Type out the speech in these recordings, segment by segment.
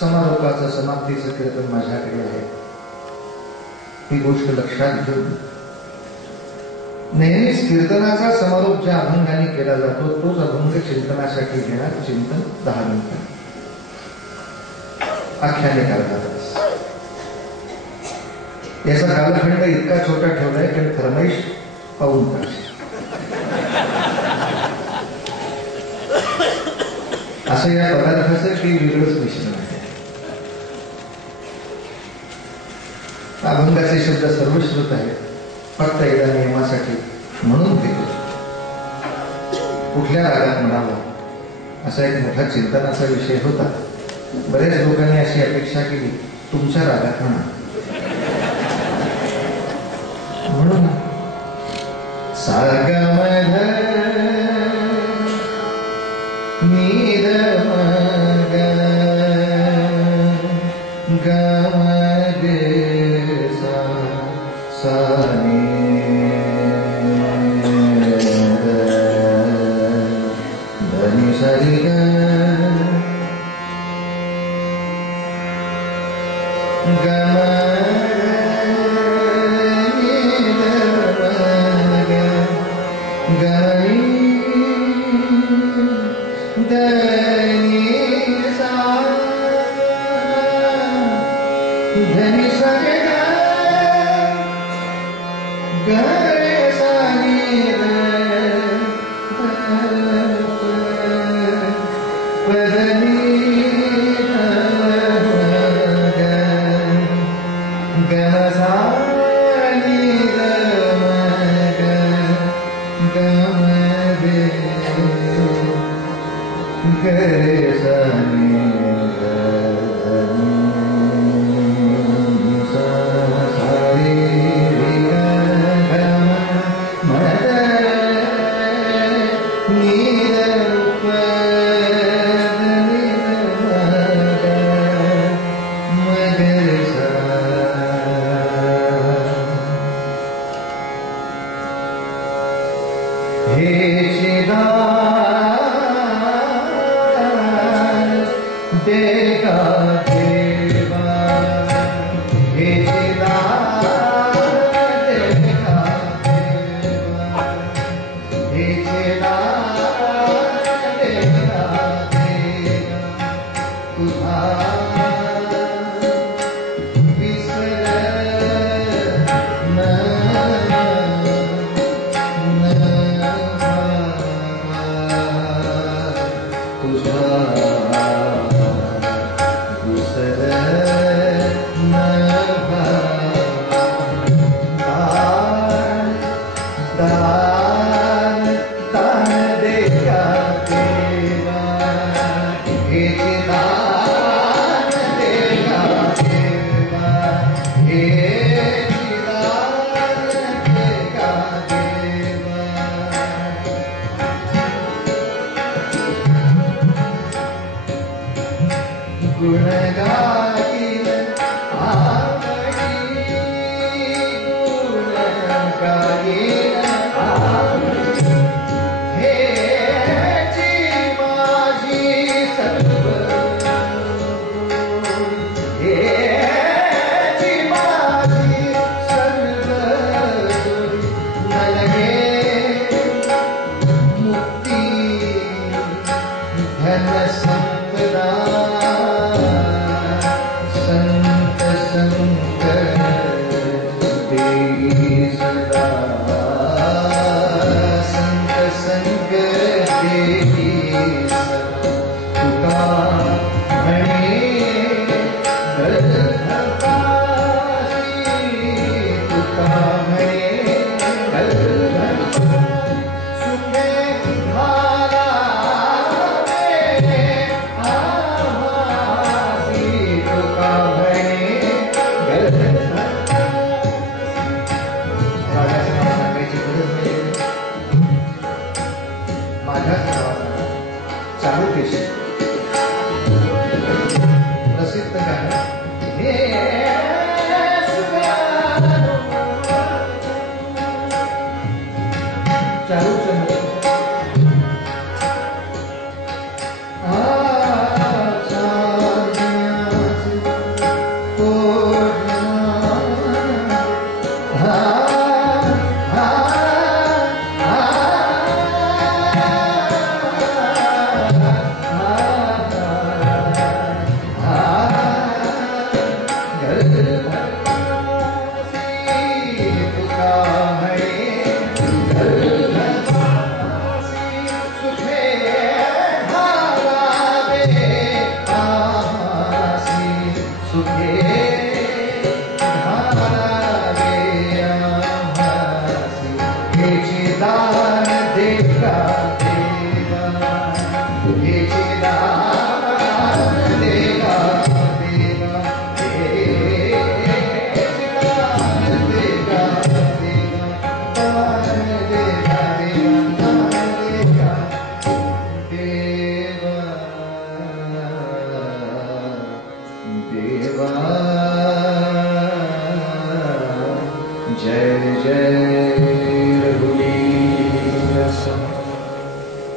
समारोपाचं समाप्तीचं कीर्तन माझ्याकडे आहे. ही गोष्ट लक्षात घेऊन नेहमीच कीर्तनाचा समारोप ज्या अभंगाने केला जातो तोच अभंग चिंतनासाठी घेणार. चिंतन 10 मिनिटं आख्याने करतातच. याचा कालखंड इतका छोटा ठेवलाय की फरमाईश पाहून तास असं या पदार्थाचं काही वेगळंच मिश्रण आहे. अभंगाचे शब्द सर्वश्रुत आहेत. फक्त एकदा नियमासाठी म्हणून घेतो. कुठल्या रागात म्हणावं असा एक मोठा चिंतनाचा विषय होता. बरेच लोकांनी अशी अपेक्षा केली तुमच्या रागात म्हणा म्हणून सागमध नीद मग गमग सानी धनी सरी Okay.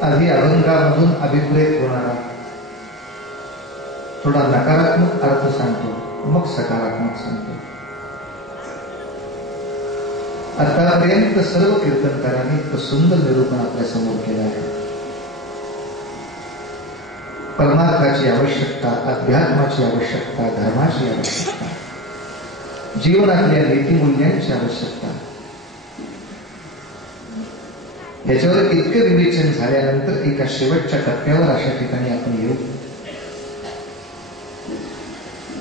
आधी अभंगामधून अभिप्रेत होणारा थोडा नकारात्मक अर्थ सांगतो, मग सकारात्मक सांगतो. आतापर्यंत सर्व कीर्तनकारांनी एक सुंदर निरूपण आपल्या समोर केलं आहे. परमार्थाची आवश्यकता, अध्यात्माची आवश्यकता, धर्माची आवश्यकता, जीवनातल्या नीतिमूल्यांची आवश्यकता, याच्यावर इतकं विवेचन झाल्यानंतर एका शेवटच्या टप्प्यावर अशा ठिकाणी आपण येऊ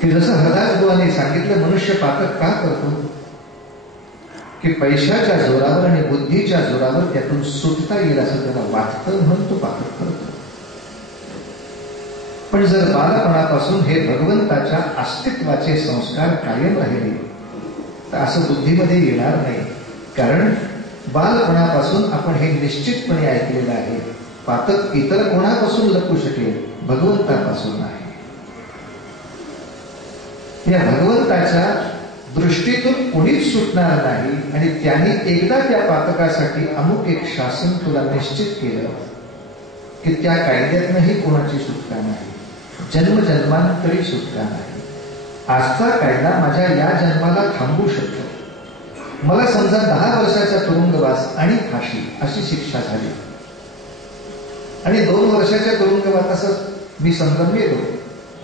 की जसं हरदासबुवांनी सांगितलं, मनुष्य पातक का करतो की पैशाच्या जोरावर आणि बुद्धीच्या जोरावर त्यातून सुटता येईल असं त्याला वाटतं, म्हणून तो पातक करतो. पण जर बालपणापासून हे भगवंताच्या अस्तित्वाचे संस्कार कायम राहिले तर असं बुद्धीमध्ये येणार नाही. कारण बालपणापासून आपण हे निश्चितपणे ऐकलेलं आहे, पातक इतर कोणापासून लपू शकेल? भगवंतापासून आहे. या भगवंताच्या दृष्टीतून कोणीच सुटणार नाही. आणि त्यांनी एकदा त्या पातकासाठी अमुक एक शासन तुला निश्चित केलं की त्या कायद्यातनंही कोणाची सुटका नाही, जन्मजन्मांतरी सुटका नाही. आजचा कायदा माझ्या या जन्माला थांबवू शकतो. मला समजा 10 वर्षाचा तुरुंगवास आणि फाशी अशी शिक्षा झाली आणि 2 वर्षाच्या तुरुंगवासात मी समजा मेलो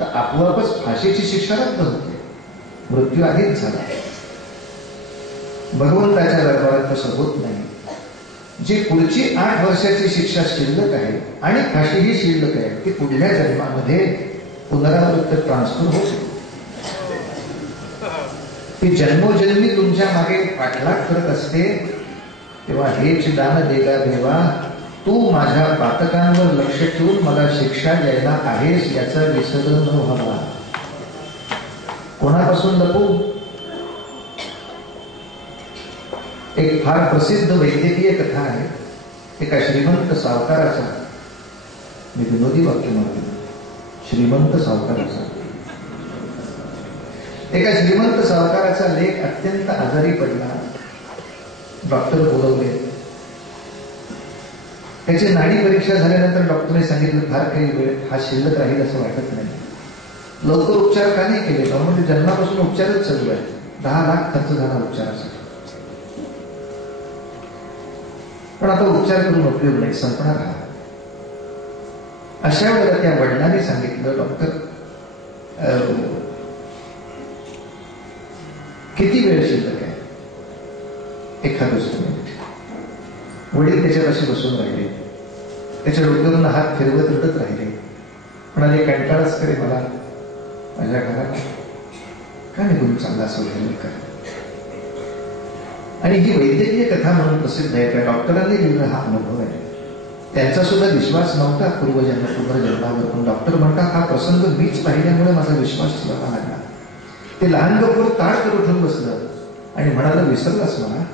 तर आपोआपच फाशीची शिक्षा रद्द होते, मृत्यू आधीच झाला. भगवंताच्या दरबारात तसं होत नाही. जी पुढची 8 वर्षाची शिक्षा शिल्लक आहे आणि फाशी ही शिल्लक आहे ती पुढल्या जन्मामध्ये पुनरावृत्त ट्रान्सफर होते. ती जन्मोजन्मी तुमच्या मागे पाठलाग करत असते. तेव्हा हेच दान देगा देवा, तू माझ्या पातकांवर लक्ष ठेवून मला शिक्षा द्यायला आहेस याचा विसर न व्हावा. कोणापासून लपू? एक फार प्रसिद्ध वैद्यकीय कथा आहे. एका श्रीमंत सावकाराचा, मी विनोदी वाक्य म्हणतो, श्रीमंत सावकाराचा, एका श्रीमंत सावकाराचा लेक अत्यंत आजारी पडला. डॉक्टर बोलवले. त्याची नाडी परीक्षा झाल्यानंतर डॉक्टरने सांगितलं फार काही वेळ हा शिल्लक राहील असं वाटत नाही. लवकर उपचार का नाही केले? म्हणजे जन्मापासून उपचारच चालू आहे. 10 लाख खर्च झाला उपचारासाठी. पण आता उपचार करून उपयोग नाही, संपणार हा. अशा वेळेला त्या वडिलांनी सांगितलं, डॉक्टर किती वेळ शिल्लक आहे? 1 मिनिट. वडील त्याच्यापाशी बसून राहिले. त्याच्या डोक्यावरून हात फिरवत रडत राहिले. म्हणाले, कंटाळाच करे मला माझ्या घराला, का निघून चालला असं व्हायला का? आणि ही वैद्यकीय कथा म्हणून प्रसिद्ध आहे. त्या डॉक्टरांनी लिहिलेला हा अनुभव आहे. त्यांचा सुद्धा विश्वास नव्हता पुनर्जन्मावर. पण डॉक्टर म्हणतात हा प्रसंग मीच पाहिल्यामुळे माझा विश्वास ठेवावा लागला. ते लहान गप्पूर ताट उठून बसलं आणि म्हणाला, विसरलास मला?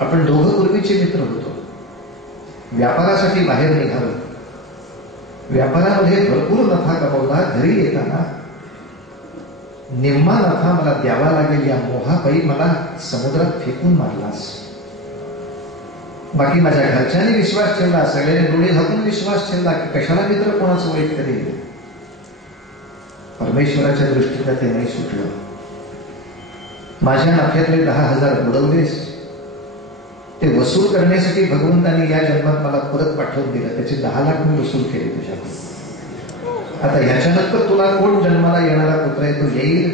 आपण दोघं पूर्वीचे मित्र होतो. व्यापारासाठी बाहेर निघालो. व्यापारामध्ये भरपूर नफा कमवला. घरी येताना निम्मा नफा मला द्यावा लागेल या मोहापायी मला समुद्रात फेकून मारलास. बाकी माझ्या घरच्यांनी विश्वास ठेवला, सगळ्यांनी डोळे झाकून विश्वास ठेवला की कशाला मित्र कोणाचं वाईट करेल. परमेश्वराच्या दृष्टीने ते नाही सुटलं. माझ्या नफ्यातले 10,000 बुडवलेस. ते वसूल करण्यासाठी भगवंतांनी या जन्मात मला परत पाठवून दिलं. त्याचे 10 लाख मी वसूल केले तुझ्याकडून. आता ह्याच्यानंतर तुला कोण जन्माला येणारा पुत्र आहे तो येईल.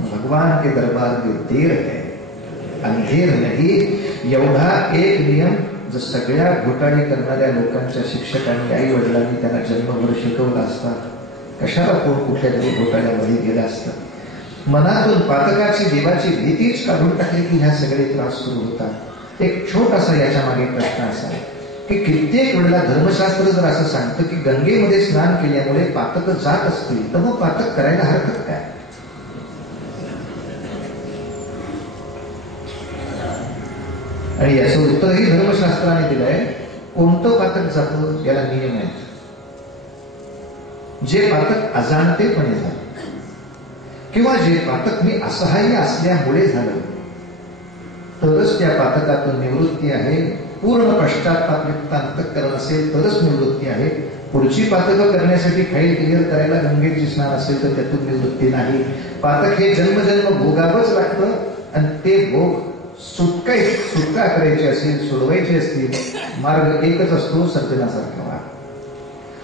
भगवान के दरबार में देर है अंधेर नाही. एवढा एक नियम जर सगळ्या घोटाळे करणाऱ्या लोकांच्या शिक्षकांनी, आई वडिलांनी त्यांना जन्मभर शिकवला असता, कशाला कोण कुठल्या तरी घोटाळ्यामध्ये गेला असता. मनातून पातकाची देवाची भीतीच काढून टाकली की ह्या सगळे त्रास सुरू होतात. एक छोटासा याच्या मागे प्रश्न असा की कित्येक वेळेला धर्मशास्त्र जर असं सांगतं की गंगेमध्ये स्नान केल्यामुळे पातक जात असतील तर मग पातक करायला हरकत काय? आणि याचं उत्तरही धर्मशास्त्राने दिलंय. कोणतं पातक जातं याला नियम आहेत. जे पातक अजाणतेपणे झालं किंवा जे पातक मी असहाय्य असल्यामुळे झालं तरच त्या पातकातून निवृत्ती आहे. पूर्ण पश्चात्तापयुक्त अंतःकरण असेल तरच निवृत्ती आहे. पुढची पातकं करण्यासाठी फाईल क्लिअर करायला गंगेची स्नान असेल तर त्यातून निवृत्ती नाही. पातक हे जन्मजन्म भोगावंच लागतं आणि ते भोग सुटका करायची असेल, सोडवायची असतील, मार्ग एकच असतो, सर्जनासारखा मार्ग.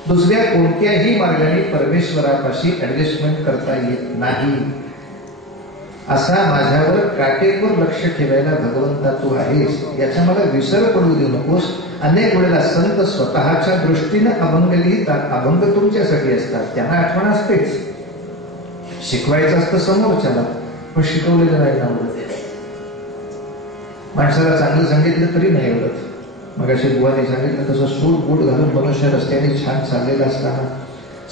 दुसऱ्या कोणत्याही मार्गाने परमेश्वरापाशी ऍडजस्टमेंट करता येत नाही. असा माझ्यावर काटेकोर लक्ष ठेवायला भगवंता तू आहेस याचा मला विसर पडू देऊ नकोस. अनेक वेळेला संत स्वतःच्या दृष्टीनं अभंग लिहितात. अभंग तुमच्यासाठी असतात, त्यांना आठवण असतेच. शिकवायचं असतं समोरच्याला, पण शिकवलेलं नाही आवडत. माणसाला चांगलं सांगितलं तरी नाही आवडत. मग असे बुवाने सांगितलं तसं सूट बूट घालून मनुष्य रस्त्याने छान चाललेला असताना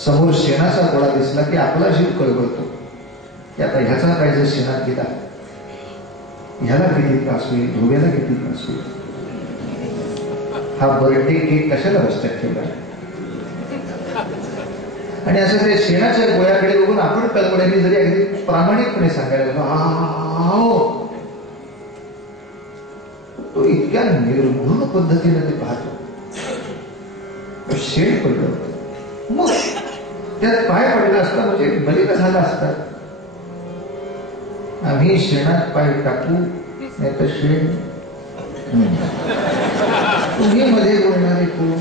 समोर शेणाचा गोळा दिसला की आपला जीव कळवळतो की आता ह्याचा काय जर शेणात गेला, ह्याला किती त्रास होईल, ध्रुव्याला किती त्रास होईल. हा बर्थडे केक कशाला रस्त्यात ठेवला. आणि असं ते शेणाच्या गोळ्याकडे बघून आपण कळवळ्यांनी जरी अगदी प्रामाणिकपणे सांगायला लागलो, तो इतक्या निर्घृण पद्धतीने ते पाहतो. शेण पडलं होतं, मग त्यात पाय पडला असता म्हणजे बलिदा झाला असता. आम्ही शेणात पाय टाकू नाही तर शेण तुम्ही मध्ये बोलणारे कोण.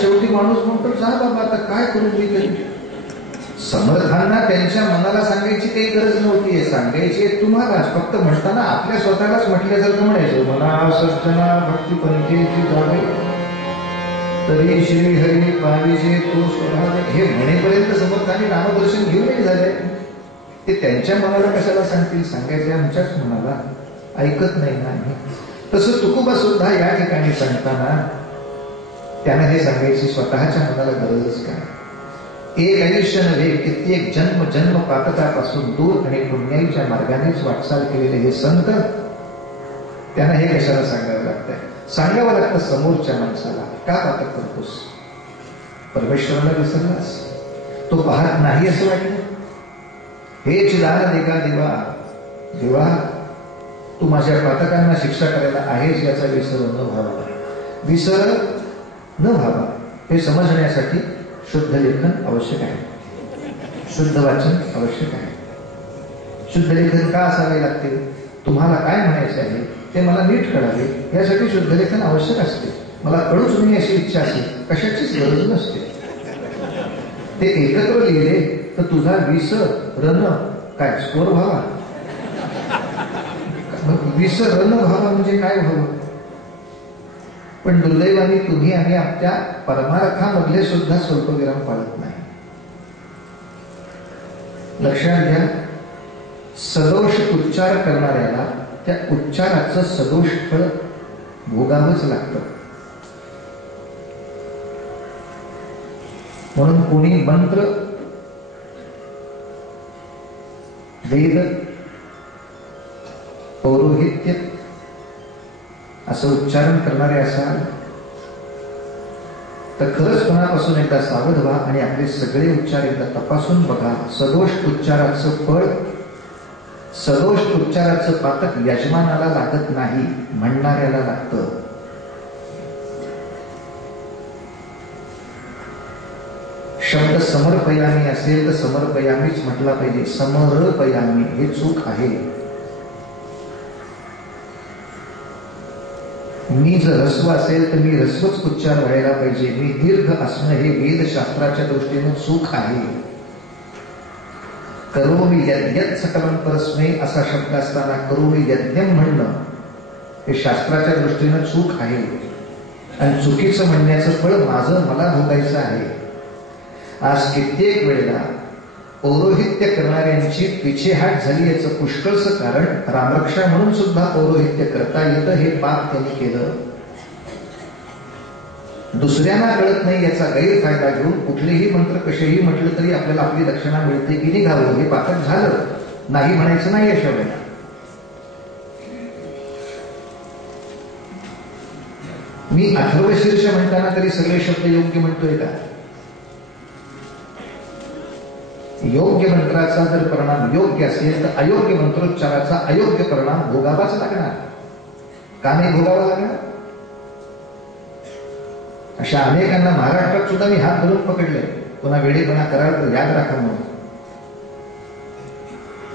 शेवटी माणूस म्हणतो जा बाबा आता काय करू मी तरी. समर्थांना त्यांच्या मनाला सांगायची काही गरज नव्हती, सांगायची तुम्हाला. फक्त म्हणताना आपल्या स्वतःलाच म्हटल्यासारखं म्हणायचं, मना सज्जना भक्ती पंथेची जावे तरी श्री हरी पाहिजे तो स्वभाव. हे म्हणेपर्यंत समर्थांनी नामदर्शन घेऊनही झाले. ते त्यांच्या मनाला कशाला सांगतील, सांगायचे आमच्याच मनाला. ऐकत नाही ना. तसं तुकोबा सुद्धा या ठिकाणी सांगताना त्याने हे सांगायची स्वतःच्या मनाला गरजच काय. एक आयुष्य नव्हे कित्येक जन्म जन्म पातकापासून दूर आणि पुण्याईच्या मार्गानेच वाटचाल केलेले हे संत, त्यांना हे कशाला सांगावं लागतंय. सांगावं लागतं समोरच्या माणसाला, का पातक करतोस, परमेश्वराला विसरलास, तो पाहत नाही असं वाटलं. हेच दान देगा देवा, देवा तू माझ्या पातकांना शिक्षा करायला आहेस याचा विसर न व्हावा. विसर न व्हावा हे समजण्यासाठी शुद्ध लेखन आवश्यक आहे, शुद्ध वाचन आवश्यक आहे. शुद्ध लेखन का असावे लागते, तुम्हाला काय म्हणायचे आहे ते मला नीट कळावे यासाठी शुद्ध लेखन आवश्यक असते. मला कळूच नाही अशी इच्छा असेल, कशाचीच गरज नसते. ते एकत्र लिहिले तर तुझा विसरण काय स्कोर व्हावा. विसरण व्हावा म्हणजे काय व्हावं. पण दुर्दैवाने तुम्ही आणि आपल्या परमार्थामधले सुद्धा स्वल्पविराम पाळत नाही. लक्षात घ्या, सदोष उच्चार करणाऱ्याला त्या उच्चाराचं सदोष फळ भोगावंच लागतं. म्हणून कोणी मंत्र, वेद, पौरोहित्य असं उच्चारण करणारे असाल तर खरंच कोणापासून एकदा सावध व्हा आणि आपले सगळे उच्चार एकदा तपासून बघा. सदोष उच्चाराचं फळ, सदोष उच्चाराचं पातक यजमानाला लागत नाही, म्हणणाऱ्याला लागतं. शब्द समर्पयामी असेल तर समर्पयामीच म्हटला पाहिजे, समर्पयामी हे चूक आहे. मी जर ह्रस्व असेल तर मी ह्रस्वच उच्चार व्हायला पाहिजे. मी दीर्घ असणं हे वेदशास्त्राच्या दृष्टीने चूक आहे. करोमि यज्ञ सकलं परस्मै असा शब्द असताना करोमि यज्ञम म्हणणं हे शास्त्राच्या दृष्टीने चूक आहे. आणि चुकीचं म्हणण्याचं फळ माझं मला भोगायचं आहे. आज कित्येक वेळेला पौरोहित्य करणाऱ्यांची पिछेहाट झाली याचं पुष्कळचं कारण रामरक्षा म्हणून सुद्धा पौरोहित्य करता येतं हे पाप त्यांनी केलं. दुसऱ्यांना कळत नाही याचा गैरफायदा घेऊन कुठलेही मंत्र कसेही म्हटलं तरी आपल्याला आपली दक्षिणा मिळते की निघावं, हे पातक झालं. नाही म्हणायचं नाही अशा वेळेला. मी अथर्वशीर्ष म्हणताना तरी सगळे शब्द योग्य म्हणतोय का. योग्य मंत्राचा जर परिणाम योग्य असेल तर अयोग्य मंत्रोच्चाराचा अयोग्य परिणाम भोगावाच लागणार. का नाही भोगावा लागणार. अशा अनेकांना महाराष्ट्रात सुद्धा मी हात धरून पकडले. पुन्हा वेळेपणा कराल तर याद राखा म्हणून.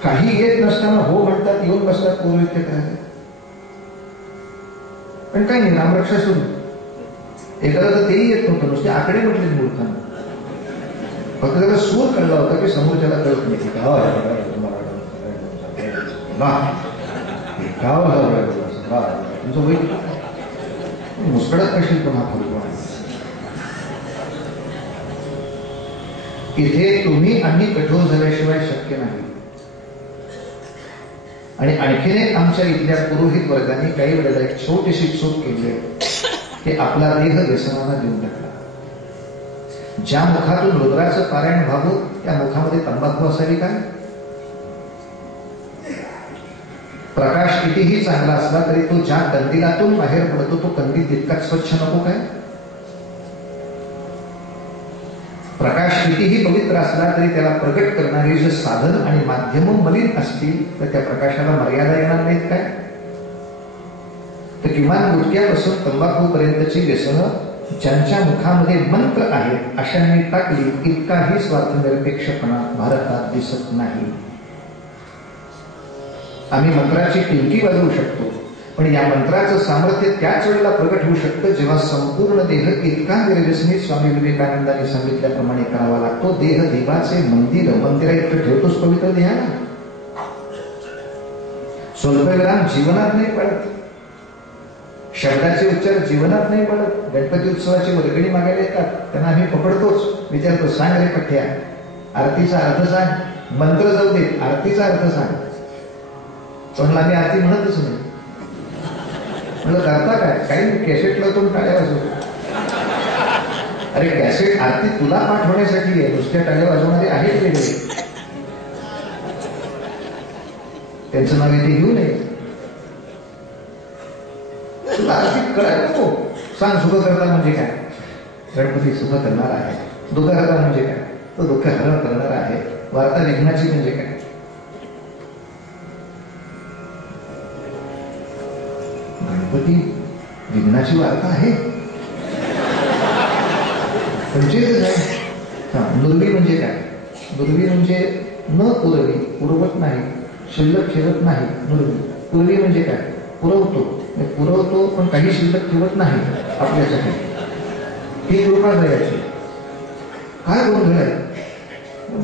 काही येत नसताना हो म्हणतात, येऊन बसतात पौरोहित्य करायला. पण काही नाही, रामरक्षा सुरू. एखादा तर तेही येत नव्हतं, नुसते आकडे म्हटले मूर्खांना. फक्त त्याला सूर कळला होता की समोरच्याला कळत नाही. तुमचं वय मुस्कडत कशी पण हा फरक. इथे तुम्ही आणि कठोर झाल्याशिवाय शक्य नाही. आणि आणखीन एक आमच्या इथल्या पुरोहित वर्गाने काही वेळेला एक छोटीशी चूक केली आहे की आपला देह व्यसनाला देऊन टाकला. ज्या मुखातून रुद्राचं पारायण व्हावं त्या मुखामध्ये तंबाखू असावी काय? प्रकाश कितीही चांगला असला तरी तो ज्या कंदिलातून बाहेर पडतो तो कंदील तितकाच स्वच्छ नको काय? प्रकाश कितीही पवित्र असला तरी त्याला प्रगट करणारे जे साधन आणि माध्यम मलिन असतील तर त्या प्रकाशाला मर्यादा येणार नाहीत काय? तर किमान गुटख्यापासून तंबाखू पर्यंतची व्यसनं ज्यांच्या मुखामध्ये मंत्र आहेत अशांनी टाकली, इतकाही स्वार्थनिरपेक्षपणा भारतात दिसत नाही. आम्ही मंत्राची टिलकी वाजवू शकतो, पण या मंत्राचं सामर्थ्य त्याच वेळेला प्रगट होऊ शकतं जेव्हा संपूर्ण देह इतका निर्व्यसनी स्वामी विवेकानंदांनी सांगितल्याप्रमाणे करावा लागतो. देह देवाचे मंदिरा इतकं ठेवतोच पवित्र देहाला. स्वल्पविराम जीवनात नाही पडत, शब्दाचे उच्चार जीवनात नाही पडत. गणपती उत्सवाची वर्गणी मागायला येतात, त्यांना आम्ही पकडतोच, विचारतो सांग रे पठ्या, आरतीचा अर्थ सांग. मंत्र जाऊ दे, आरतीचा अर्थ सांग. पण आम्ही आरती म्हणतच नाही. म्हणलं करता काय? काही कॅसेट लावतो टाळ्या वाजवतो. अरे कॅसेट आरती तुला पाठवण्यासाठी आहे, नुसत्या टाळ्या वाजवणारे आहेत वेगळे, त्यांचं नाव इथे घेऊ नये. तुला आरती कळायला नको. सांग सुख करता म्हणजे काय? गणपती सुख करणार आहे. दुःख करता म्हणजे काय? तो दुःख हरण करणार आहे. वार्ता विघ्नाची म्हणजे काय? गणपती विघ्नाची वार्ता आहे. पंचेतच आहे. दुर्वी म्हणजे काय? दुर्वी म्हणजे न पुरवी, पुरवत नाही, शिल्लक ठेवत नाही. दुर्वी. पुरवी म्हणजे काय? पुरवतो, पुरवतो पण काही शिल्लक ठेवत नाही आपल्यासाठी. ही कृपा द्यायची. काय गोंधळ आहे?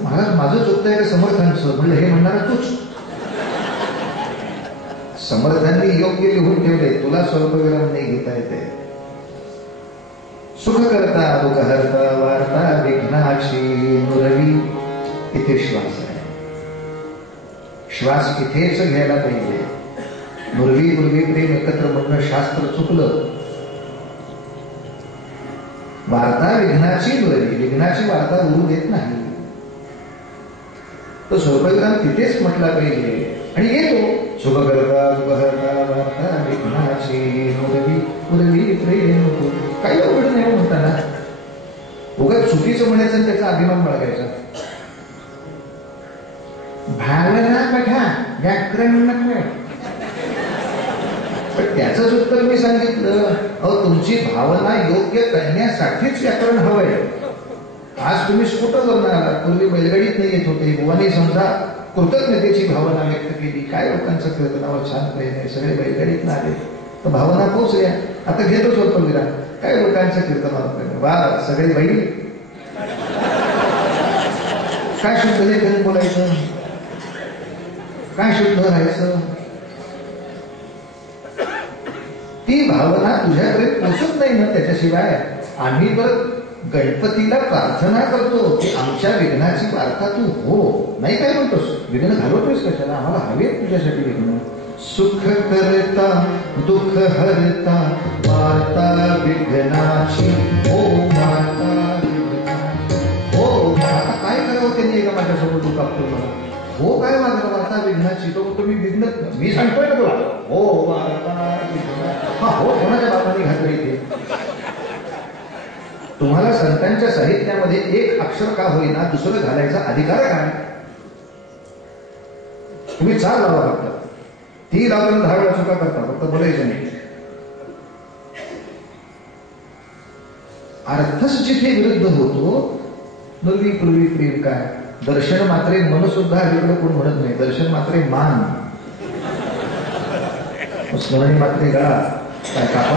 महाराज माझं चुकतंय का समर्थांचं? म्हणलं हे म्हणणार तूच. समर्थांनी योग्य लिहून ठेवले, तुला स्वल्पविराम नाही घेता येते. सुख करता दुःख हरता वार्ता विघ्नाची नुरवी. इथे श्वास आहे. श्वास इथेच घ्यायला पाहिजे. नुरवी पूर्वी प्रेम एकत्र म्हणणं शास्त्र चुकलं. वार्ता विघ्नाची नुरवी, विघ्नाची वार्ता उरू देत नाही. तो स्वल्पविराम तिथेच म्हटला पाहिजे आणि येतो. सुख करता दुःख हरता वार्ता विघ्नाची नुरवी पूर्वी प्रेम. काही अवघड नाही म्हणताना उगाच चुकीचं म्हणायचं आणि त्याचा अभिमान बाळगायचा. भावना बघा, व्याकरण नको. पण त्याचंच उत्तर मी सांगितलं. अहो तुमची भावना योग्य करण्यासाठीच व्याकरण हवंय. आज तुम्ही स्कूटरवर आला, पूर्वी बैलगाडीत नाही येत होते. बुवाने समजा कृतज्ञतेची भावना व्यक्त केली. काय लोकांचं कीर्तनावर छान प्रेम आहे, सगळे बैलगाडीत ना आले तर भावना पोचल्या. आता घेतोच होतो विराम. काय लोकांचं कीर्तनावर प्रेम, वा सगळे बैल. काय शुद्ध लेखन बोलायचं, काय शुद्ध राहायचं. ती भावना तुझ्याकडे पोचत नाही ना त्याच्याशिवाय. आम्ही परत गणपतीला प्रार्थना करतो की आमच्या विघ्नाची वार्ता तू हो. नाही काय म्हणतोस, विघ्न घालवतोस कशाला? आम्हाला हवे तुझ्यासाठी विघ्न. सुख करता दुःख हरता वार्ता विघ्नाची हो माता हो. आता काय करावं त्यांनी एका माझ्यासोबत दुःख आपतो मला. हो काय वार्ता विघ्नाची? तो तुम्ही विघ्न मी सांगतोय ना तुला. हो वार्ता विघ्न. हा हो कोणाच्या बाबांनी घातलं इथे? तुम्हाला संतांच्या साहित्यामध्ये एक अक्षर का होईना दुसरं घालायचा अधिकार काय? तुम्ही 4 लावा फक्त. ती लावताना 10 वेळा चुका करता, फक्त बोलायचं नाही. अर्थच जिथे विरुद्ध होतो. पूर्वी पूर्वी प्रेम काय? दर्शन मात्रे मन सुद्धा अलीकडे कोण म्हणत नाही. दर्शन मात्रे मान, स्मरणी मात्रे गळा. काय कापा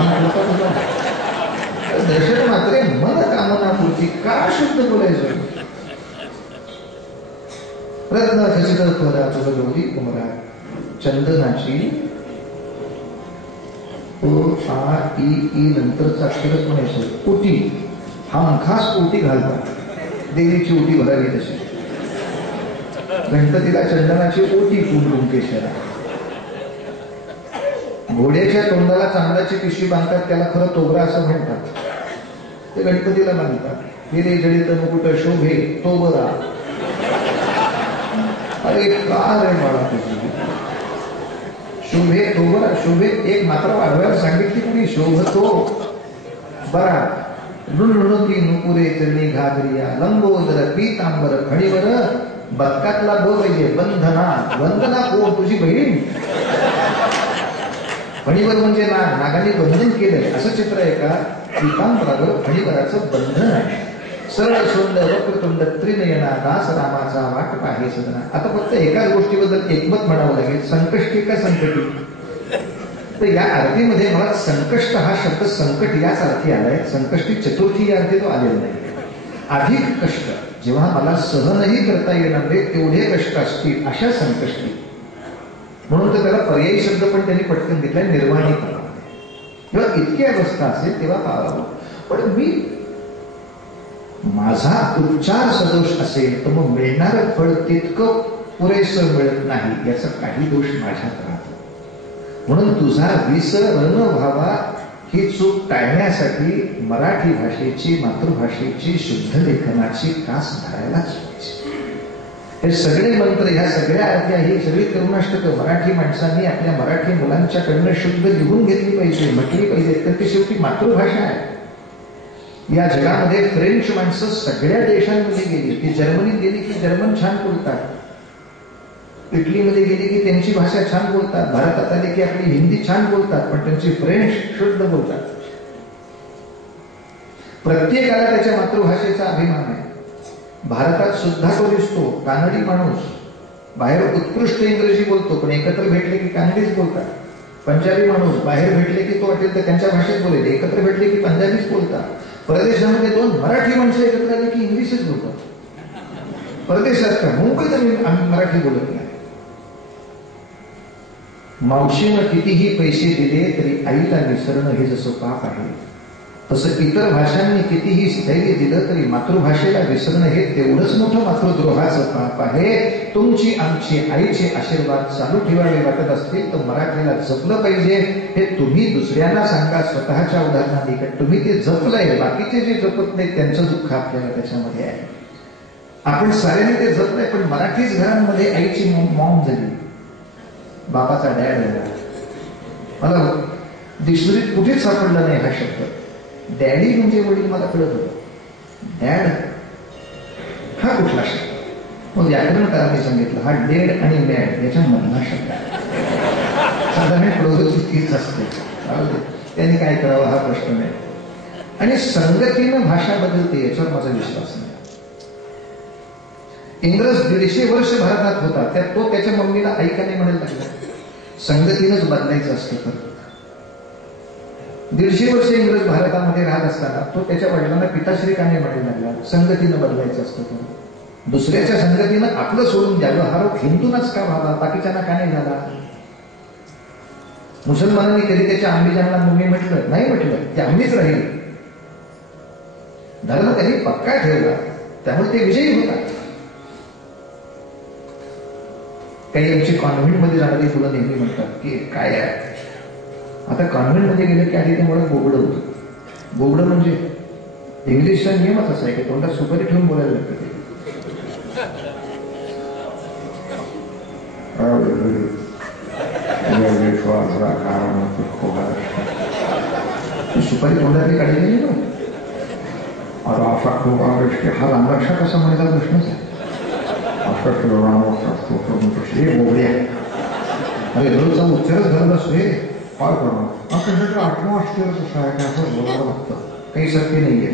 दर्शन मात्रे मन कामना पूर्ती. का शुद्ध बोलायचं? रत्न खचित खोरा तुझ गौरी कुमरा. चंदनाची ओ आ ई नंतरचं अक्षरच म्हणायचं. उटी. हमखास उटी घालतात. देवीची उटी भरावी तशी. गणपतीला चंदनाची ओटी कुंकुम केशरा. घोड्याच्या तोंडाला चांदण्याची पिशवी बांधतात, त्याला खरं तोगरा असं म्हणतात. ते गणपतीला बांधतात. हिरे जडित मुकुट शोभे तो बरा. अरे का रे बाळा तुझी शोभे तो बरा. शोभे एक मात्र वाढवायला सांगितली की शोभतो बरा. लुणलुणती नुपुरे चरणी घागरिया लंबोदर पीतांबर खडीवर. बदकातला ब पाहिजे बंधना. वंदना कोण? तुझी बहीण. फणीवर म्हणजे नाग. नागाने बंधन केलंय असं चित्र आहे का? पीतांबरावर फणीवराचं बंधन आहे. सरळ सुंदर वक्रतुंड त्रिनयना दास रामाचा वाट पाहे सदना. आता फक्त एकाच गोष्टीबद्दल एकमत म्हणावं लागेल. संकष्टी का संकटी? तर या आरतीमध्ये मला संकष्ट हा शब्द संकट याच अर्थी आलाय. संकष्टी चतुर्थी या अर्थी तो आलेला नाही. अधिक कष्ट जेव्हा मला सहनही करता येणार नाही तेवढे कष्ट असतील अशा संकष्टी. म्हणून तर त्याला पर्यायी शब्द पण त्यांनी पटकन दिलाय निर्वाणी करा. जेव्हा इतकी अवस्था असेल तेव्हा पाहावं. पण मी माझा उच्चार सदोष असेल तर मग मिळणारं फळ तितकं पुरेसं मिळत नाही याचा काही दोष माझ्यात राहतो. म्हणून तुझा विसरण व्हावा ही चूक टाळण्यासाठी मराठी भाषेची मातृभाषेची शुद्ध लेखनाची कास धरायलाच पाहिजे. हे सगळे मंत्र ह्या सगळ्या अर्थ्या ही सगळी करुणाष्टकं मराठी माणसांनी आपल्या मराठी मुलांच्याकडनं शुद्ध लिहून घेतली पाहिजे, म्हटली पाहिजे. तर ती शेवटी मातृभाषा आहे. या जगामध्ये फ्रेंच माणसं सगळ्या देशांमध्ये गेली की जर्मनीत गेली की जर्मन छान बोलतात, इटलीमध्ये गेली की त्यांची भाषा छान बोलतात, भारतात आले की आपली हिंदी छान बोलतात पण त्यांची फ्रेंच शुद्ध बोलतात. प्रत्येकाला त्याच्या मातृभाषेचा अभिमान आहे. भारतात सुद्धा तो दिसतो कानडी माणूस बाहेर उत्कृष्ट इंग्रजी बोलतो पण एकत्र भेटले की कानडीच बोलतात. पंजाबी माणूस बाहेर भेटले की तो वाटेल तर त्यांच्या भाषेत बोलेल, एकत्र भेटले की पंजाबीच बोलतात. परदेशामध्ये दोन मराठी माणसं एकत्र आली की इंग्लिशच बोलतात. परदेशात का मुंबईत आम्ही मराठी बोलत नाही. मावशीनं कितीही पैसे दिले तरी आईला विसरणं हे जसं पाप आहे तसं इतर भाषांनी कितीही स्थैर्य दिलं तरी मातृभाषेला विसरणं हे तेवढंच मोठं मातृद्रोहाचं पाप आहे. तुमची आमची आईचे आशीर्वाद चालू ठेवावे वाटत असतील तर मराठीला जपलं पाहिजे. हे तुम्ही दुसऱ्यांना सांगा स्वतःच्या उदाहरणाने कारण तुम्ही ते जपलंय. बाकीचे जे जपत नाही त्यांचं दुःख आपल्याला त्याच्यामध्ये आहे. आपण साऱ्यांनी ते जपलंय पण मराठीच घरांमध्ये आईची मॉम झाली, बाबाचा डॅड झाला. मला डिक्शनरीत कुठेच सापडला नाही हा शब्द. डॅडी म्हणजे वडील मला कळत होतं. डॅड हा कुठला शब्द? मग व्याकरणकारांनी सांगितलं हा डेड आणि डॅड याच्या मधला शब्द आहे. साधारण प्रवृत्ती तीच असते. त्यांनी काय करावं हा प्रश्न नाही. आणि संगतीनं भाषा बदलते याच्यावर माझा विश्वास नाही. इंग्रज 150 वर्ष भारतात होता त्यात तो त्याच्या मम्मीला आई का नाही म्हणायला लागला? संगतीनंच बदलायचं असतं. तर 150 वर्ष इंग्रज भारतामध्ये राहत असताना तो त्याच्या वडिलांना पिताश्री का नाही म्हणायला लागला? संगतीनं बदलायचं असतं. तर दुसऱ्याच्या संगतीनं आपलं सोडून द्यावं हा रोग हिंदूनच का व्हावा, बाकीच्यांना का नाही झाला? मुसलमानांनी कधी त्याच्या आंबीजांना मम्मी म्हटलं नाही? म्हटलं ते आम्हीच राहील. धर्म त्यांनी पक्का ठेवला त्यामुळे ते विजयी होतात. काही आमची कॉन्व्हेंटमध्ये जाणारी मुलं नेहमी म्हणतात की काय आहे आता कॉन्व्हेंटमध्ये गेलं की आधी ते मला बोबडं होतं. बोबडं म्हणजे इंग्लिशचा नियमच असा आहे की तोंडात सुपारी ठेवून बोलायला लागतं. सुपारी तोंडातली काढली नाही ना. आता असा खूप आवडते हा रामरक्षा कसा म्हणायचा प्रश्नच आहे. बोबड्या अरे रोजचा उच्चारच घालत असतो. हे काय करणार असं आठवं असतेच असं आहे काय असं बोलावं लागतं. काही शक्य नाहीये.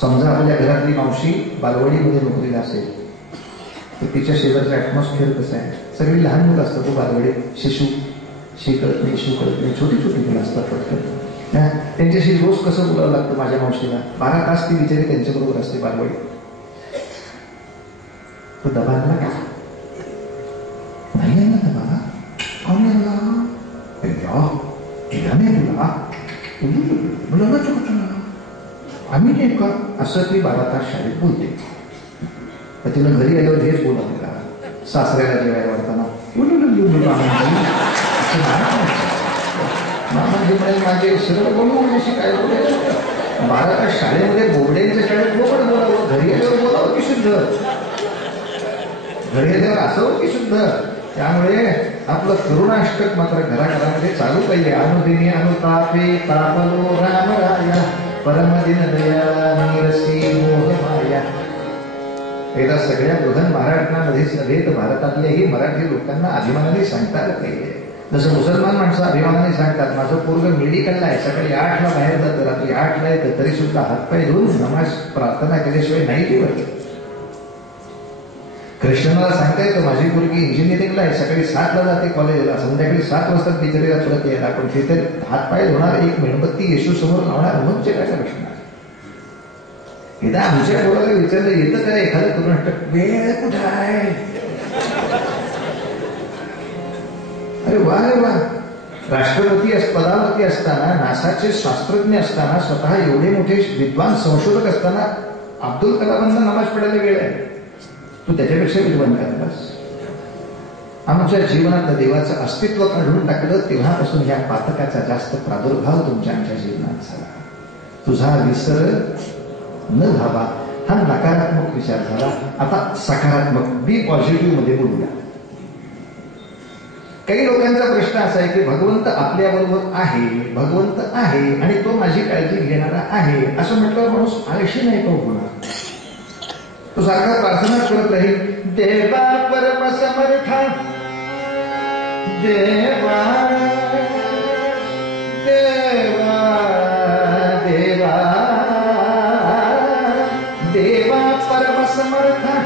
समजा आपल्या घरातली मावशी बालवाडीमध्ये नोकरीला असेल तर तिच्या शेजारचं ऍटमॉस्फिअर कसं आहे? सगळी लहान मुलं असतात. तो बालवाडीत शिशू कळत नाही छोटी छोटी मुलं असतात. पटकन त्यांच्याशी रोज कसं बोलावं लागतं माझ्या मावशीला. 12 तास ती बिचारी त्यांच्याबरोबर असते बालवाडीत. तो दबा आणला का? नाही आणला दबा. कोणी आणला? तुला आम्ही नाही का? असं ती 12 तास शाळेत बोलते. तिनं घरी आल्यावर हेच बोलत का? सासऱ्याला जेवायला वाटताना मामा जे माझे सरळ बोलून माझ्याशी काय बोलायचं बाळाच्या शाळेमध्ये बोर्डेच्या शाळेत बोबड बोलावं, घरी आल्यावर बोलावं की शुद्ध, घरी आल्यावर असावं की शुद्ध. त्यामुळे आपलं करुणाष्टक मात्र घराघरामध्ये चालू पाहिजे. अनुदिनी अनुतापे तापलो राम राया परमदिन दयाला नीरसी मोह माया. एकदा सगळ्या बृहन महाराष्ट्रामध्येच नव्हे तर भारतातल्याही मराठी लोकांना अभिमानाने सांगता आलं पाहिजे. जसं मुसलमान माणसं अभिमानाने सांगतात, माझं पोरग मेडिकलला आहे, सकाळी 8ला बाहेर जातं, रात्री 8ला येतं, तरी सुद्धा हातपाय धुवून नमाज प्रार्थना केल्याशिवाय नाही दिवस. ख्रिश्चनाला सांगता येतं, माझी मुलगी इंजिनिअरिंगला आहे, सकाळी 7ला जाते कॉलेजला, संध्याकाळी 7 वाजता बिचारीला परत यायला, पण तिथे हातपाय धुणार, एक मेणबत्ती येशू समोर लावणार, मग जगाचा प्रश्न. एकदा आमच्या पोराला विचारलं, येतं काय एखादं करुणाष्टक? वेळ कुठं आहे? अरे वा रे वा. राष्ट्रपती पदावरती असताना, नासाचे शास्त्रज्ञ असताना, स्वतः एवढे मोठे विद्वान संशोधक असताना अब्दुल कलामांना नमाज पडायला वेळ आहे. तू त्याच्यापेक्षा विद्वान करलास. आमच्या जीवनात देवाचं अस्तित्व काढून टाकलं तेव्हापासून ह्या पातकाचा जास्त प्रादुर्भाव तुमच्या आमच्या जीवनात झाला. तुझा विसर न व्हावा हा नकारात्मक विचार झाला. आता सकारात्मक, बी पॉझिटिव्ह मध्ये बोलूया. काही लोकांचा प्रश्न असा आहे की भगवंत आपल्याबरोबर आहे, भगवंत आहे आणि तो माझी काळजी घेणारा आहे असं म्हटलं माणूस आळशी नाही तो होणार. तो सारखा प्रार्थना करत राहील, देवा परम समर्था देवा देवा देवा देवा परम समर्था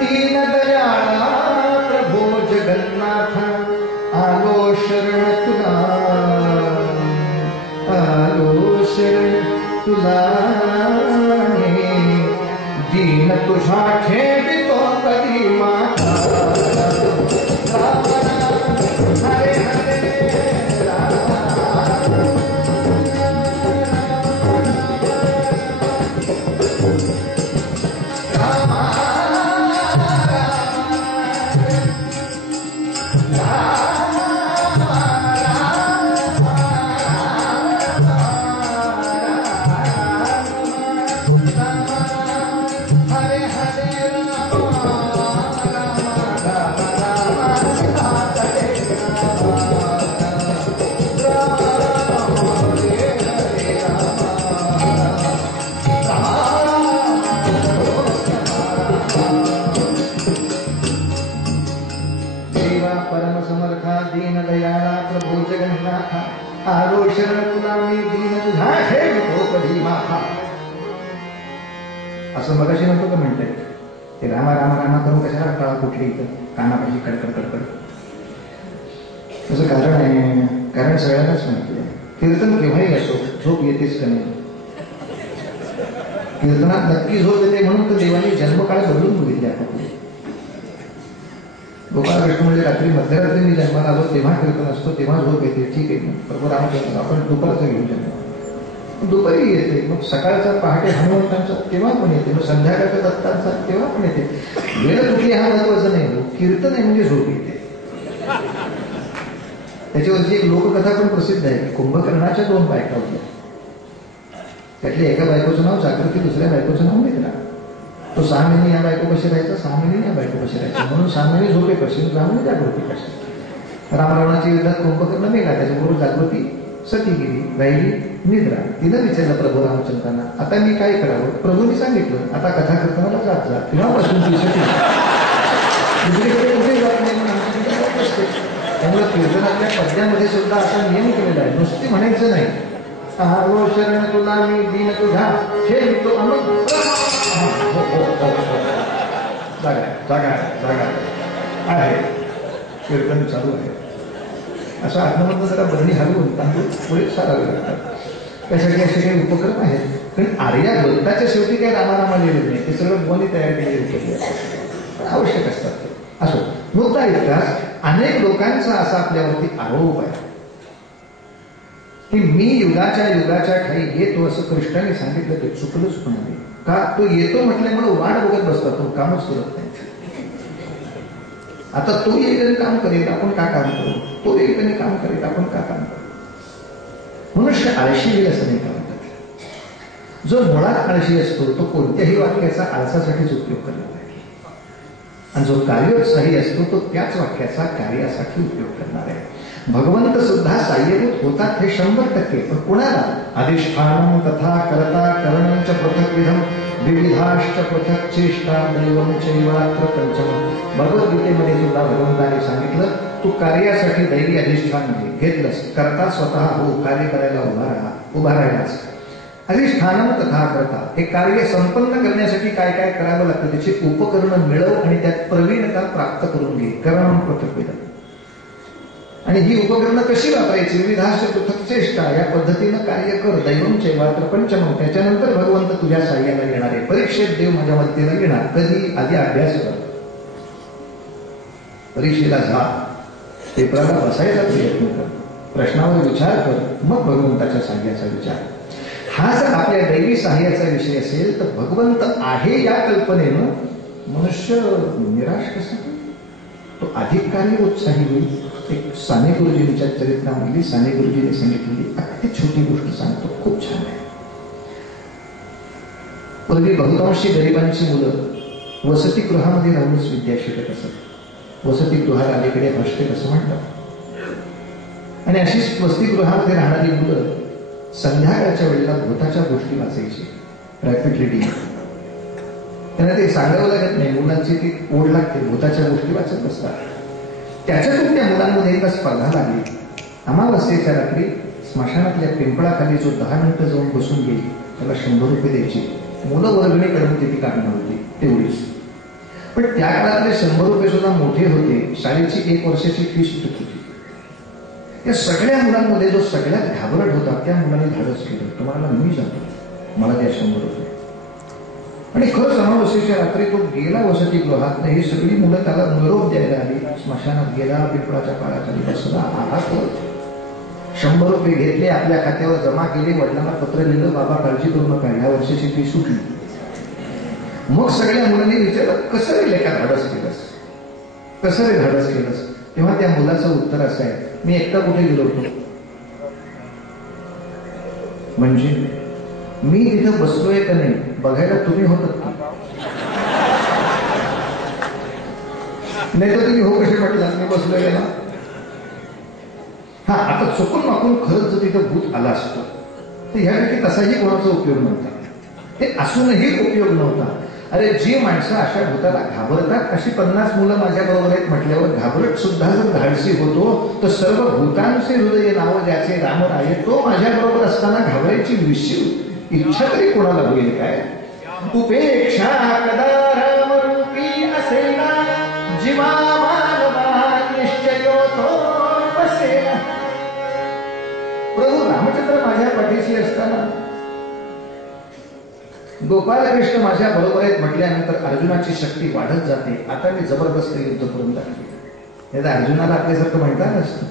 दीन दयाळा प्रभो जगन्नाथ आलो शरण तुला, आलो शरण तुला, दीन तुझा ठेवितो कधी माता. हरे हरे आलो शरण तुला मी दीन तुझा ठेवितो कधी माथा. असं मगाशी नको का म्हणताय? ते रामा रामा रामा करून कशाला टाळा कुठली इथं कानापाशी कडकड कडकड. तसं कारण आहे, कारण सगळ्यांनाच माहिती आहे. कीर्तन केव्हाही असो झोप येतेच का नाही? कीर्तनात नक्की झोप येते म्हणून तर देवाने जन्मकाळ बदलून बघितले आपण. गोपाळकृष्ण म्हणजे रात्री मध्यरात्री मी जन्माला आलो तेव्हा कीर्तन असतो, तेव्हा झोप येते, ठीक आहे. प्रभू रामचंद्र आपण दुपारचं घेऊ जन्म, दुपारी येते. मग सकाळचा पहाटे हनुमंतांचा तेव्हा पण येते, मग संध्याकाळचा दत्तांचा तेव्हा पण येते. वेळ कुठली हा महत्वाचा नाही, कीर्तन आहे म्हणजे झोप येते. त्याच्यावरची एक लोककथा पण प्रसिद्ध आहे. कुंभकर्णाच्या 2 बायका होत्या. त्यातल्या एका बायकोचं नाव जागृती, दुसऱ्या बायकोचं नाव मित्रा. तो 6 महिने या बायको कशी राहायचा, 6 महिने या बायको कशी राहायची, म्हणून 6 महिने झोपे कशी, 6 महिने जागृती कशी. रामरावणाच्या युद्धात कुंभकर्ण मेला, त्याच्याबरोबर जागृती सती गेली, राहिली निद्रा. तिनं विचारलं प्रभू रामचंद्रांना, आता मी काय करावं? प्रभूंनी सांगितलं, आता कथा कीर्तनाला जात जा. तेव्हापासून ती सती दुसरीकडे कुठे जात नाही म्हणून आमची तिला जात असते. त्यामुळे कीर्तनातल्या पद्यामध्ये सुद्धा असा नियम केलेला आहे, नुसती म्हणायचं नाही. आलो शरण तुला मी दीन तुझा हे तो अमृत जागा जागा जागा आहे. कीर्तन चालू आहे. असं आत्ममधनं जरा बरणी हलवून तांदूळ पुढे सारावे लागतात. त्यासाठी असे काही उपक्रम आहेत. पण आर्या ग्रंथाच्या शेवटी काही रामारामा लिहिलेलं नाही, ते सगळं बोनी तयार केलेली आवश्यक असतात. असो, मुद्दा इतकाच, अनेक लोकांचा असा आपल्यावरती आरोप आहे की मी युगाच्या ठाई येतो असं कृष्णाने सांगितलं, ते चुकलंच म्हणाले. का? तो येतो म्हटल्यामुळे वाट बघत बसतात, तो कामच करत नाही. आता तो येईल काम करेल, आपण का काम करू? तो येईल आणि काम करेल, आपण का काम करू? मनुष्य आळशी येईल असं नाही का म्हणतात. जो मुळात आळशी असतो तो कोणत्याही वाक्याचा आळसासाठीच उपयोग करणार आहे, आणि जो कार्योत्साही असतो तो त्याच वाक्याचा कार्यासाठी उपयोग करणार आहे. भगवंत सुद्धा साह्यभूत होतात हे 100%. पण कुणाला? अधिष्ठानं तथा करता करणं च पृथक्विधं विविधाश्च पृथक् चेष्टा दैवं चैवात्र पंचमं. भगवद्गीतेमध्ये सुद्धा भगवंताने सांगितलं, तू कार्यासाठी दैवी अधिष्ठान घेतलंस, करता स्वतः हो, कार्य करायला उभा राहिलास. अधिष्ठानं तथा करता, हे कार्य संपन्न करण्यासाठी काय काय करावं लागतं त्याची उपकरणं मिळव आणि त्यात प्रवीणता प्राप्त करून घे. करणं पृथक्विधं. आणि ही उपकरणं कशी वापरायची? विविधाश्च पृथक् चेष्टा, या पद्धतीनं कार्य कर. दैवं चैवात्र पंचमं. त्याच्यानंतर भगवंत तुझ्या साह्याला येणार आहे. परीक्षेत देव माझ्या मदतीला येणार. कधी? आधी अभ्यास कर, परीक्षेला जा, पेपराला बसायचा प्रयत्न कर, प्रश्नावर विचार कर, मग भगवंताच्या साह्याचा विचार. हा जर आपल्या दैवी साह्याचा विषय असेल तर भगवंत आहे या कल्पनेनं मनुष्य निराश कसा? तो अधिक कार्य उत्साही होईल. एक साने गुरुजींच्या चरित्रामधली साने गुरुजींनी सांगितलेली अगदी छोटी गोष्ट सांगतो, खूप छान आहे. पूर्वी बहुतांशी गरिबांची मुलं वसतिगृहामध्ये राहूनच विद्या शिकत असत. वसतिगृहाला अलीकडे हॉस्टेल असं म्हणतात. आणि अशीच वसतिगृहामध्ये राहणारी मुलं संध्याकाळच्या वेळेला भूताच्या गोष्टी वाचायची, रॅपिड रिडिंग. त्यांना ते सांगावं लागत नाही, मुलांची ती ओढ लागते, भूताच्या गोष्टी वाचत असतात. त्याच्यातून त्या मुलांमध्ये एकदा स्पर्धा लागली. अमावास्येच्या रात्री स्मशानातल्या पिंपळाखाली जो 10 मिनिटं जाऊन बसून गेली त्याला 100 रुपये द्यायची. मुलं वर्गणी करून ती काढणं होती तेवढीच. पण त्या काळातले 100 रुपये सुद्धा मोठे होते. शाळेची 1 वर्षाची फी सुटत होती. या सगळ्या मुलांमध्ये जो सगळ्यात घाबरट होता त्या मुलाने धाडस केलं, तुम्हाला मी जातो, मला द्या 100 रुपये. आणि खरंच अमावस्येच्या रात्री तो गेला वसतिगृहात. ही सगळी मुलं त्याला निरोप द्यायला आली. स्मशानात गेला, पिंपळाच्या पायाखाली बसला, आहात 100 रुपये घेतले, आपल्या खात्यावर जमा केले, वडिलांना पत्र लिहिलं, बाबा काळजी करू नका, ह्या वर्षाची फी सुटली. मग सगळ्या मुलांनी विचारलं, कसं रे लेका धाडस केलंस, कसं रे धाडस केलंस? तेव्हा त्या मुलाचं उत्तर असं आहे, मी एकटा कुठे गेलो होतो? म्हणजे मी तिथं बसलोय का नाही बघायला तुम्ही होतात का? नाही तर तुम्ही हो कसे म्हटलं मी बसलोय ना. हा, आता चुकून वाकून खरंच जर तिथं भूत आला असतो तर ह्यापैकी तसाही कोणाचा उपयोग नव्हता. ते असूनही उपयोग नव्हता. अरे जी माणसं अशा भूताला घाबरतात अशी 50 मुलं माझ्या बरोबर आहेत म्हटल्यावर घाबरट सुद्धा जर धाडसी होतो तर सर्व भूतांचे हृदय नाव ज्याचे रामराय तो माझ्या बरोबर असताना घाबरायची विषय इच्छा तरी कोणाला होईल काय? उपेक्षा कदा रामरूपी असेना जीवा मानवा निश्चयो तो बसेना. प्रभू रामचंद्र माझ्या पाठीशी असताना गोपालकृष्ण माझ्या बरोबर आहेत म्हटल्यानंतर अर्जुनाची शक्ती वाढत जाते. आता मी जबरदस्त युद्ध करून टाकले. नाही तर अर्जुनाला आपल्यासारखं म्हणता नसतं,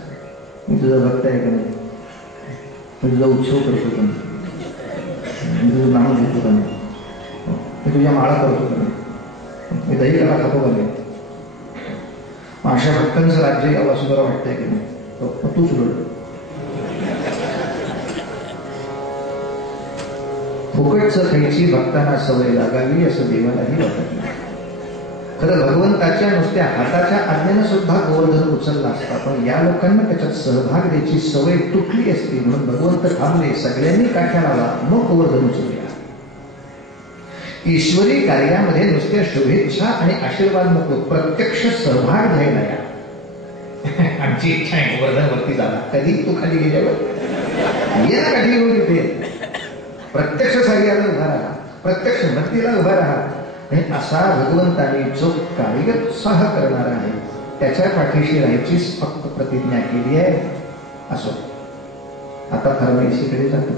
मी तुझा भक्त आहे का नाही, मी तुझा उत्सव करतो का नाही, मी तुझं नाव घेतो का नाही, मी तुझ्या माळा करतो का नाही, मी दही कला खातो का नाही. अशा भक्तांचं राज्य या वसुंधरा वाटतंय की नाही, तूच बोल. फुकटचं खायची भक्तांना सवय लागावी असं देवालाही वाटत नाही. खरं भगवंताच्या नुसत्या हाताच्या आज्ञेनं सुद्धा गोवर्धन उचलला असता, पण या लोकांना त्याच्यात सहभाग द्यायची सवय तुटली असती म्हणून भगवंत थांबले, सगळ्यांनी काठ्या लावला, मग गोवर्धन उचलला. ईश्वरी कार्यामध्ये नुसत्या शुभेच्छा आणि आशीर्वाद नको, प्रत्यक्ष सहभाग घ्यायला या. आमची इच्छा आहे गोवर्धन वरती झाला, कधी तू खाली गेल्यावर ये ना काठी घेऊन इथे, प्रत्यक्ष साह्याला उभा राहा, प्रत्यक्ष मदतीला उभा राहा. आणि असा भगवंताने जो कार्यगत उत्साह करणारा आहे त्याच्या पाठीशी राहायचीच फक्त प्रतिज्ञा केली आहे. असो, आता फरमाईशीकडे जातो.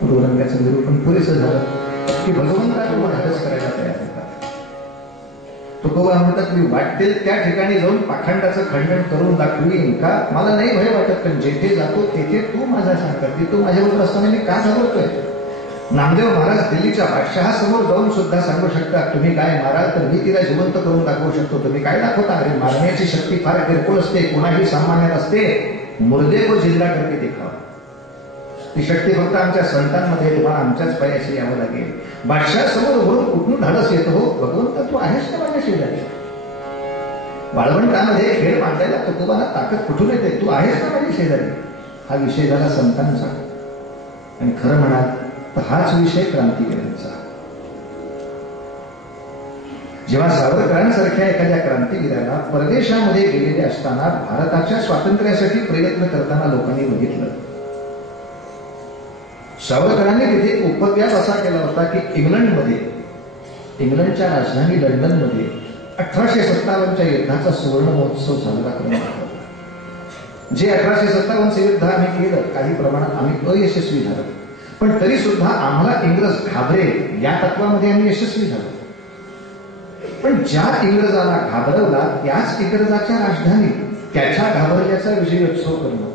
गुरुरंगाचं निरूपण पुरेसं झालं की भगवंताला धाडस करायला तयार होतात. तुकोबा म्हणतात, मी वाटेल त्या ठिकाणी जाऊन पाखंडाचं खंडन करून दाखवीन का, मला नाही भय वाटत, पण जेथे जातो तेथे तू माझा सांगतात की तू माझ्याबरोबर असताना मी का घाबरतोय. नामदेव महाराज दिल्लीच्या बादशहासमोर जाऊन सुद्धा सांगू शकतात, तुम्ही काय माराल तर मी तिला जिवंत करून दाखवू शकतो. तुम्ही काय दाखवता? अरे मारण्याची शक्ती फार किरकोळ असते, कोणाही सामान्य असते. मुर्दे को जिंदा करके दिखावा. ती शक्ती फक्त आमच्या संतांमध्ये, तुम्हाला आमच्याच पायाशी यावं लागेल. बादशाह समोर उभं कुठून धाडस येतो, हो भगवंत तू आहेस का माझ्या शेजारी? वाळवंटामध्ये खेळ बांधायला तुकोबाला ताकद कुठून येते, तू आहेस का माझ्या शेजारी? हा विषय झाला संतांचा. आणि खरं म्हणाल तर हाच विषय क्रांतिवीरांचा. जेव्हा सावरकरांसारख्या एखाद्या क्रांतिवीराला परदेशामध्ये गेलेले असताना भारताच्या स्वातंत्र्यासाठी प्रयत्न करताना लोकांनी बघितलं, सावरकरांनी तिथे एक उपद्व्याप असा केला होता की इंग्लंडच्या राजधानी लंडनमध्ये 1857च्या युद्धाचा सुवर्ण महोत्सव साजरा करण्यात आला. जे 1857 युद्ध आम्ही केलं, काही प्रमाणात आम्ही अयशस्वी झालो, पण तरी सुद्धा आम्हाला इंग्रज घाबरेल या तत्वामध्ये आम्ही यशस्वी झालो. पण ज्या इंग्रजाला घाबरवला त्याच इंग्रजाच्या राजधानीत त्याच्या घाबरल्याचा विजय उत्सव करणं.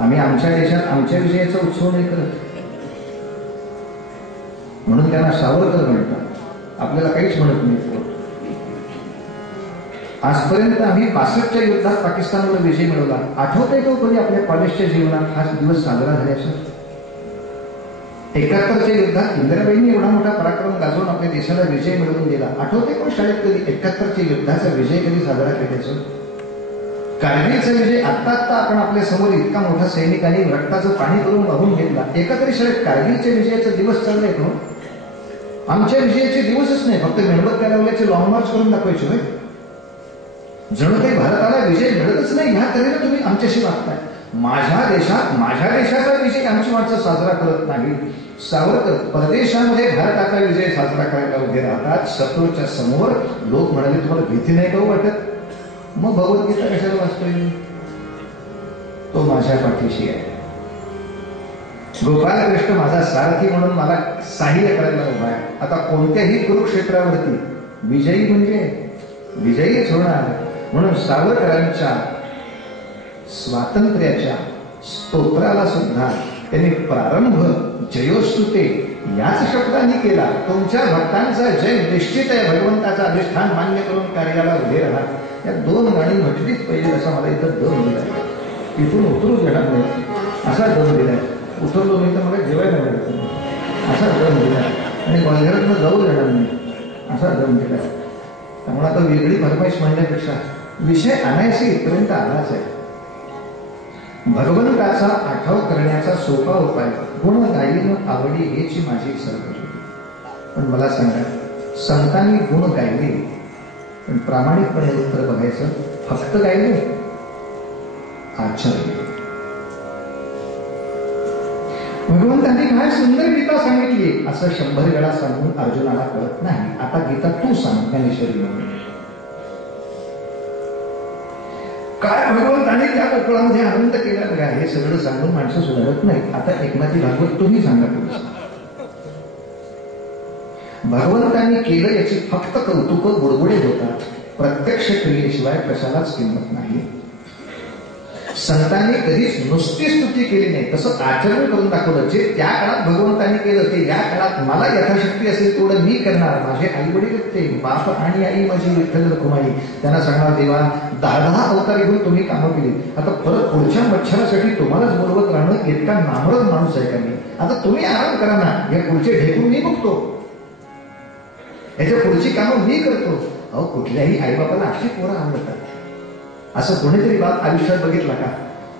आम्ही आमच्या देशात आमच्या विजयाचा उत्सव नाही करत, म्हणून त्यांना सावरकर म्हणतात, आपल्याला काहीच म्हणत नाही. आजपर्यंत आम्ही 62च्या युद्धात पाकिस्तानवर विजय मिळवला. आठवतंय का कधी आपल्या कॉलेजच्या जीवनात हा दिवस साजरा झाल्याचा? 71च्या युद्धात इंदिराबाईंनी एवढा मोठा पराक्रम गाजवून आपल्या देशाला विजय मिळवून दिला. आठवते कोण शाळेत कधी 71च्या युद्धाचा विजय कधी साजरा केल्याचं? कारगिलचा विजय आत्ता आपण आपल्या समोर इतका मोठा सैनिकांनी रक्ताचं पाणी करून वाहून घेतला. एका तरी शाळेत कारगिलच्या विजयाचा दिवस चाललाय का? आमच्या विजयाचे दिवसच नाही, फक्त मेणबत्त्या लावल्याचे लॉंग मार्च करून दाखवायचे होय. जणू काही भारताला विजय मिळतच नाही ह्या तऱ्हेने तुम्ही आमच्याशी वागताय. माझ्या देशाचा विजय आमची माणसं साजरा करत नाही. सावरकर परदेशामध्ये भारताचा विजय साजरा करायला उभे राहतात. शत्रूच्या समोर लोक म्हणाले, तुम्हाला भीती नाही का वाटत? मग भगवद्गीता कशाला वाचतोय? तो माझ्या पाठीशी आहे. गोपालकृष्ण माझा सारथी म्हणून मला सहाय्य करायला उभा आहे. आता कोणत्याही कुरुक्षेत्रावरती विजयी म्हणजे विजयीच होणार. म्हणून सावरकरांच्या स्वातंत्र्याच्या स्तोत्राला सुद्धा त्यांनी प्रारंभ जयोस्तुते याच शब्दांनी केला. तुमच्या भक्तांचा जय निश्चित आहे, भगवंताचा अधिष्ठान मान्य करून कार्याला उभे राहा. या 2 गाणी म्हटलीच पाहिजे असा मला इथं दम दिलाय. इथून उतरू देणार नाही असा दम दिलाय. उतरलो नाही तर मला जेवायला मिळत नाही असा दम दिलाय. आणि ग्वाल्हेरातनं जाऊ देणार नाही असा दम दिलाय. त्यामुळे आता वेगळी फरमाईश म्हणण्यापेक्षा विषय आणायची इथपर्यंत आलाच आहे. भगवंताचा आठव करण्याचा सोपा उपाय गुण गायीनं आवडी हेची माझी सरकार होती. पण मला सांगा, संतांनी गुण गायले पण प्रामाणिकपणे उत्तर बघायचं, फक्त गायले आचरले. भगवंतांनी काय सुंदर गीता सांगितली असं 100 वेळा सांगून अर्जुनाला कळत नाही. आता गीता तू सांग ज्ञानेश्वरी म्हणून. काय भगवंतांनी त्या कोकणामध्ये आनंद केला बघा. हे सगळं सांगून माणसं सुधारत नाही. आता एकनाथी भागवत तुम्ही सांगा. भगवंतांनी केलं याची फक्त कौतुक बुडबुडे होतात. प्रत्यक्ष क्रियेशिवाय कशालाच किंमत नाही. संतांनी कधीच नुसती स्तुती केली नाही, तसं आचरण करून दाखवलं. जे त्या काळात भगवंतांनी केलं ते या काळात मला यथाशक्ती असेल तेवढं मी करणार. माझे आई वडील ते बाप आणि आई माझी विठ्ठल रखुमाई, त्यांना सांगणार देवा 10 अवतार घेऊन तुम्ही कामं केली. आता परत पुढच्या मच्छरासाठी तुम्हालाच बोलवत राहणं इतका नामरद माणूस आहे का मी? आता तुम्ही आराम करा ना, या पुढचे ढेकून मी बघतो, याच्या पुढची कामं मी करतो. अहो कुठल्याही आईबापाला अशी पोरं आवडतात. असं कोणीतरी बाप आयुष्यात बघितला का?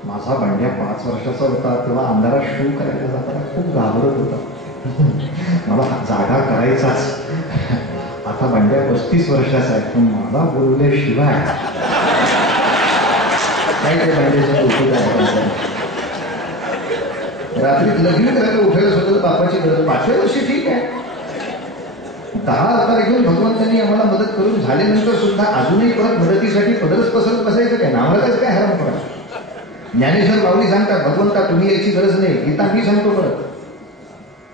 माझा भांड्या 5 वर्षाचा होता तेव्हा अंधारात शू करायला जाताना खूप घाबरत होता, मला जागा करायचाच. आता भांड्या 35 वर्षाचा आहे, पण मला बोलल्याशिवाय काय ते भांड्याचं डोकं जायचं. रात्री लग्न करायला उठायला सुद्धा बापाची गरज. 5व्या वर्षी ठीक आहे, 10 अवतार घेऊन भगवंतांनी आम्हाला मदत करून झाल्यानंतर सुद्धा अजूनही परत मदतीसाठी पदरच पसरत बसायचं काय? नावालाच काय हराम करा. ज्ञानेश्वर माऊली सांगतात भगवंता तुम्ही यायची गरज नाही. गीता मी सांगतो परत.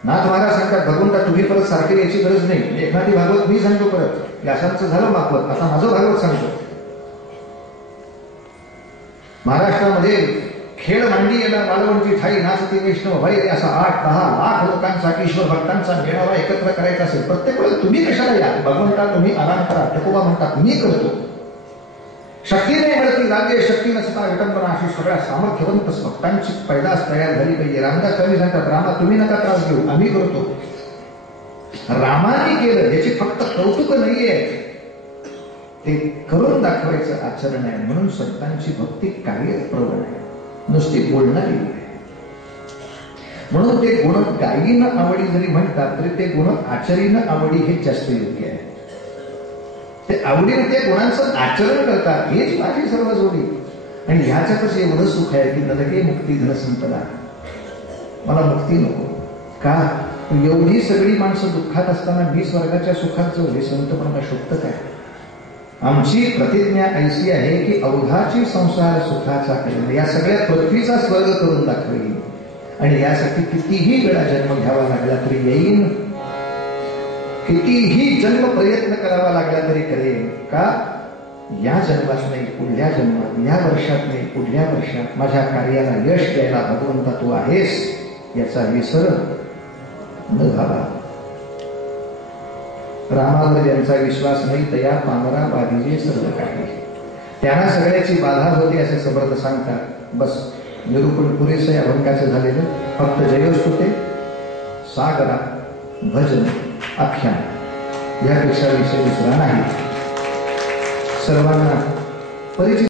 नाथ महाराज सांगतात भगवंता तुम्ही परत सारखे यायची गरज नाही. एकनाथी भागवत मी सांगतो परत. व्यासांचं झालं मागवत, आता माझं भागवत सांगतो. महाराष्ट्रामध्ये खेळ मांडी येणार मालवणची ठाई नाचती वैष्णव भाई असा 8-10 लाख लोकांचा ईश्वर भक्तांचा मेळावा एकत्र करायचा असेल, प्रत्येक वेळेला तुम्ही कशाला या? भगवंता तुम्ही आराम करा. ठकोबा म्हणतात मी करतो. शक्ती नाही मिळती लागे शक्ती नसता विटंबना अशी सगळ्या सामर्थ्यवंत भक्तांची पैदास तयार झाली पाहिजे. रामदास स्वामी सांगतात, रामा तुम्ही नका त्रास घेऊ, आम्ही करतो. रामाने केलं याची फक्त कौतुक नाहीये, ते करून दाखवायचं आचरण आहे. म्हणून संतांची भक्ती कार्यच प्रवण आहे, नुसती बोलणारी आहे. म्हणून ते गुण गायीनं आवडी जरी म्हणतात तरी ते गुण आचरीनं आवडी हे जास्त योग्य आहे. ते आवडीने ते गुणांचं आचरण करतात, हेच माझी सर्व जोडी. आणि ह्याच्यातच एवढं सुख आहे की नरके मुक्ती धनसंपदा. मला मुक्ती नको का? एवढी सगळी माणसं दुःखात असताना मी स्वर्गाच्या सुखात जाऊ, हे संतपणाला शोभत काय? आमची प्रतिज्ञा ऐशी आहे की अवघाची संसार सुखाचा करेल, या सगळ्या पृथ्वीचा स्वर्ग करून दाखवेल. आणि यासाठी कितीही वेळा जन्म घ्यावा लागला तरी येईन, कितीही जन्म प्रयत्न करावा लागला तरी करेन. का? या जन्मात नाही, पुढल्या जन्मात, या वर्षात नाही, पुढल्या वर्षात माझ्या कार्याला यश द्यायला भगवंता तू आहेस याचा विसर न झाला. रामावर ज्यांचा विश्वास नाही तया पामरा बाधीजे सर्व काही. त्यांना सगळ्याची बाधा होती असे समर्थ सांगतात. बस निरूपण पुरेसं अभंगाचं झालेलं. फक्त जयोस्तुते, सागरा, भजन, आख्यान यापेक्षा विषय दुसरा नाही. सर्वांना परिचित